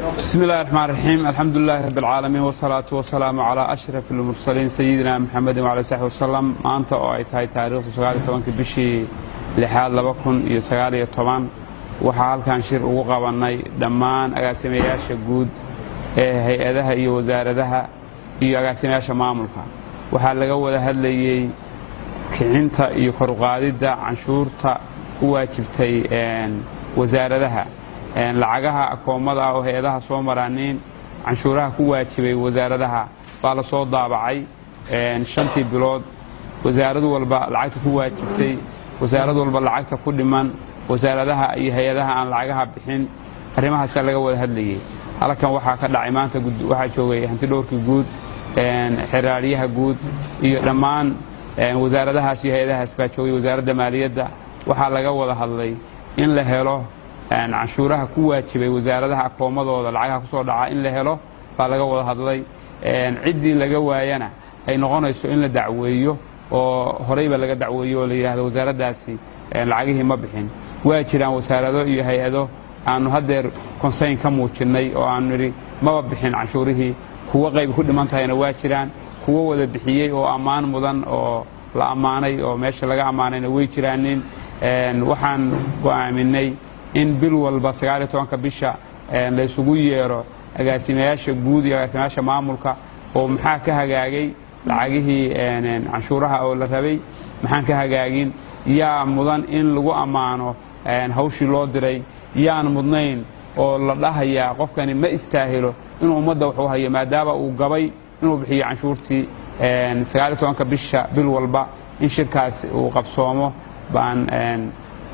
بسم الله الرحمن الرحيم الحمد لله رب العالمين والصلاة والسلام على أشرف المرسلين سيدنا محمد وعلى صحبه وسلم maanta oo ay tahay taariikhdu 19 bishii 6/2019 waxaa halkan shir ugu qabanay dhammaan agaasimayaasha guud ee hay'adaha iyo wasaaradaha iyo agaasimayaasha maamulka waxaa laga wada hadlayay kicinta iyo kor u qaadida canshuurta ku waajibtay wasaaradaha lacagaha akoomada oo hay'adaha soo maraanin canshuuraha ku waajibay wasaaradaha baa la soo daabacay 5 bilood wasaarad walba lacagta ku waajibtay wasaarad walba lacagta ku dhiman wasaaradaha iyo hay'adaha aan lacagaha bixin arrimahaas laga wada hadlayay halkan waxaa ka dhacay maanta waxa joogay hanti dhowrka guud xiraaliyaha guud iyo dhammaan wasaaradahaas iyo hay'adahaas baa joogay wasaaradda maaliyadda waxaa laga wada hadlay in la helo canshuuraha ku waajibay wasaaradaha akoomadooda lacagaha ku soo dhaca in la helo baa laga wada hadlay ciddii laga waayana ay noqonayso in la dacweeyo oo horeyba laga dacweeyo oo la yiraahdo wasaaraddaasi lacagihii ma bixin waa jiraan wasaarado iyo hay'ado aanu hadeer konseyn ka muujinay oo aanu niri ma bixin canshuurihii kuwa qayb ku dhiman tahayna waa jiraan kuwa wada bixiyay oo ammaan mudan oo la ammaanay oo meesha laga ammaanayna way jiraanin waxaan go'aaminay in bil walba 19 bisha la isugu yeero agaasimayaasha guud iyo agaasimayaasha maamulka oo maxaa ka hagaagay lacagihii canshuuraha oo la rabay maxaan ka hagaagin yaa mudan in lagu ammaano hawshii loo diray yaan mudnayn oo la dhahayaa qofkani ma istaahilo inuu ummadda wax u hayo maadaama uu gabay inuu bixiyo canshuurtii 19 bisha bil walba in shirkaas uu qabsoomo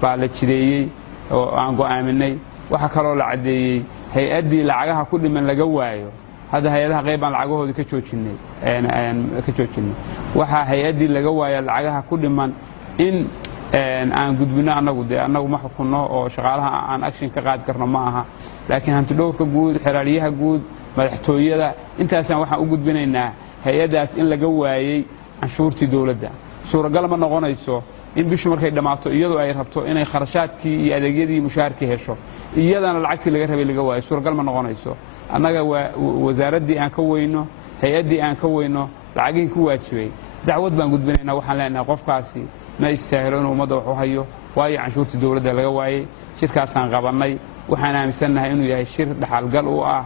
baa la jideeyey oo aan go'aaminay waxa kale oo la cadeeyay hay'adii lacagaha ku dhiman laga waayo hada hay'adaha qaybaan lacagahoodii ka joojinay waxa hay'adii laga waayo lacagaha ku dhiman in aan gudbino anagu ma xukunno oo shaqaalaha aan action ka qaad karno ma aha laakiin hanti dhowrka guud xiraaliyaha guud madaxtooyada intaasaan waxaan u gudbinaynaa hay'adaas in laga waayay canshuurtii dawladda suuragal ma noqonayso in bishu markay dhamaato iyadoo ay rabto inay kharashaadkii iyo adeegyadii mushaarkii hesho iyadana lacagtii laga rabay laga waayo suuragal ma noqonayso annaga wasaaradii aan ka weyno hay'adii aan ka weyno lacagihii ku waajibay dacwad baan gudbinaynaa waxaan leenahay qofkaasi ma istaahilo inuu ummadda wax u hayo waayo canshuurtii dawladda laga waayay shirkaasaan qabanay waxaan aaminsannahay inuu yahay shir dhaxalgal u ah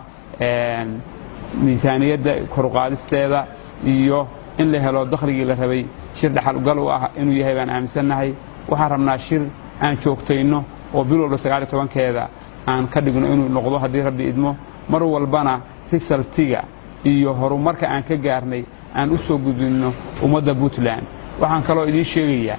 miisaaniyadda kor u qaadisteeda iyo in la helo dakhligii la rabay shir dhaxalgal u ah inuu yahay baan aaminsannahay waxaan rabnaa shir aan joogtayno oo bil walba 19keeda aan ka dhigno inuu noqdo haddii rabbi idmo mar walbana risaltiga iyo horumarka aan ka gaarnay aan u soo gudbinno ummadda Puntland waxaan kaloo idin sheegayaa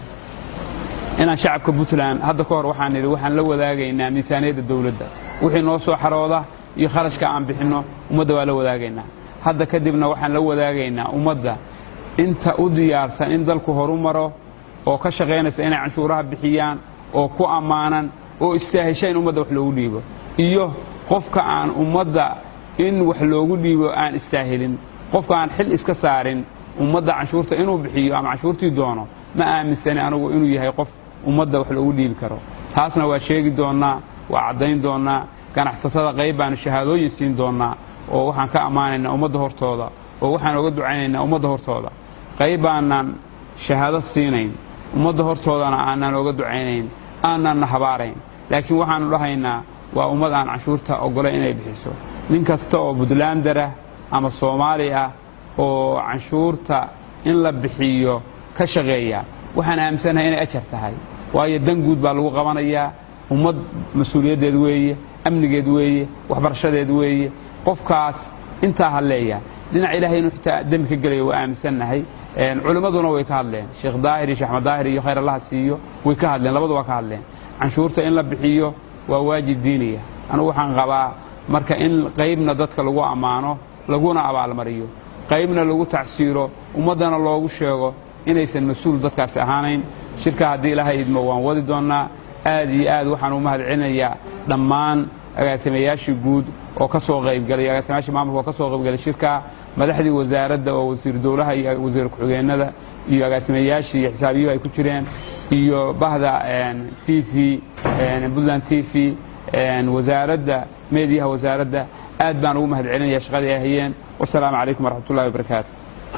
inaan shacabka Puntland hadda ka hor waxaan niri waxaan la wadaagaynaa miisaaniyadda dawladda wixii noo soo xarooda iyo kharashka aan bixino ummadda waa la wadaagaynaa hadda kadibna waxaan la wadaagaynaa ummadda inta u diyaarsan in dalku horumaro oo ka shaqeynaysa inay canshuuraha bixiyaan oo ku ammaanan oo istaahishayn ummadda wax loogu dhiibo iyo qofka aan ummadda in wax loogu dhiibo aan istaahilin qofka aan xil iska saarin ummadda canshuurta inuu bixiyo ama canshuurtii doono ma aaminsani anigu inuu yahay qof ummadda wax loogu dhiibi karo taasna waa sheegi doonaa waa caddayn doonaa ganacsatada qayb baan shahaadooyin siin doonaa oo waxaan ka ammaanaynaa ummadda hortooda oo waxaan uga ducaynaynaa ummadda hortooda qayb aanan shahaado siinayn ummadda hortoodana aanan uga ducaynayn aanan habaarayn laakiin waxaanu dhahaynaa waa ummad aan canshuurta ogolayn inay bixiso nin kasta oo Puntlandera ama Soomaali ah oo canshuurta in la bixiyo ka shaqeeya waxaan aaminsanahay inay ajar tahay waayo dan guud baa lagu qabanayaa ummad mas'uuliyadeed weeye amnigeed weeye waxbarashadeed weeye qofkaas inta haleeya dhinaca ilaahay inuu xitaa dami ka galayo waa aaminsannahay culimaduna way ka hadleen Sheekh Daahir iyo Sheekh Ahmed Daahir iyo khayr Allah siiyo way ka hadleen labadu waa ka hadleen canshuurta in la bixiyo waa waajib diiniya anigu waxaan qabaa marka in qaybna dadka lagu ammaano laguna abaalmariyo qaybna lagu tacsiiro ummadana loogu sheego inaysan mas'uul dadkaas ahaanayn shirka haddii ilaahay idmo waan wadi doonaa aad iyo aad waxaan u mahadcelinayaa dhammaan agaasimayaashii guud oo ka soo qayb galay agaasimayaashii maamulka oo ka soo qayb galay shirka madaxdii wasaaradda oo wasiir dawlaha iyo wasiir ku-xigeenada iyo agaasimayaashii xisaabiyo ay ku jireen iyo bahda TV Puntland TV wasaaradda meediyaha wasaaradda aad baan ugu mahadcelinaya shaqadii ay hayeen. wasalaamu calaykum waraxmatullahi wabarakaatu.